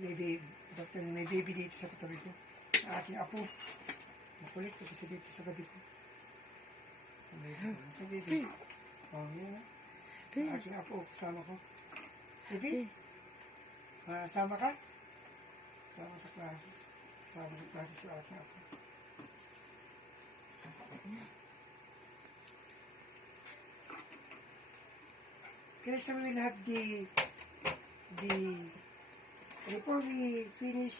may baby dito sa katabi ko. Ang aking apo. Makulit ko kasi dito sa gabi ko. Sa baby. Oh, yun na. Ang aking apo, kasama ko. Baby? Sama ka? Kasama sa classes. Kasama sa classes yung aking apo. Okay, so we will have before we finish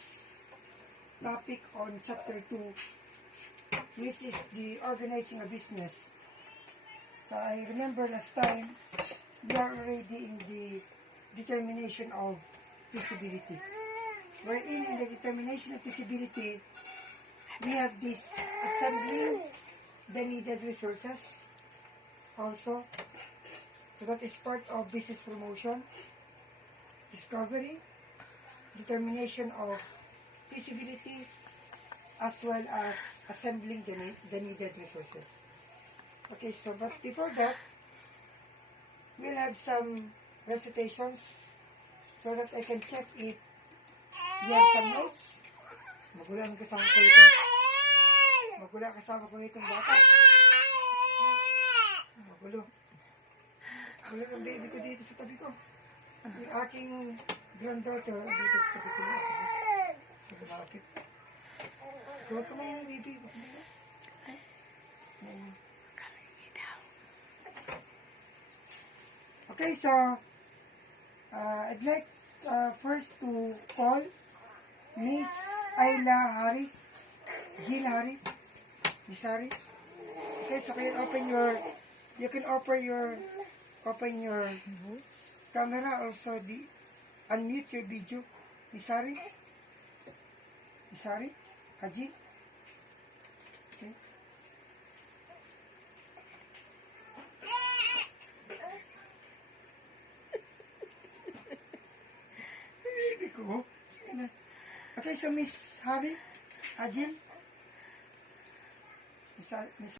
topic on chapter 2, this is the organizing a business. So I remember last time, we are already in the determination of feasibility. Wherein in the determination of feasibility, we have this assembling the needed resources also. So that is part of business promotion, discovery, determination of feasibility, as well as assembling the needed resources. Okay, so but before that, we'll have some recitations so that I can check if you have some notes. Magulang kasama ko ito. Magulang kasama ko itong bata. Magulo. Wala ng baby ko dito sa tabi ko. Yung aking granddaughter dito sa tabi ko. Sa malapit. Huwag ka maingay, baby. Okay, so I'd like first to call Miss Ayla Hari. Gil Hari. Miss Hari. Okay, so you can open your camera, also unmute your video. Misari? Haji? Okay. Baby ko. Sige na. Okay, so Miss Hari? Haji? Miss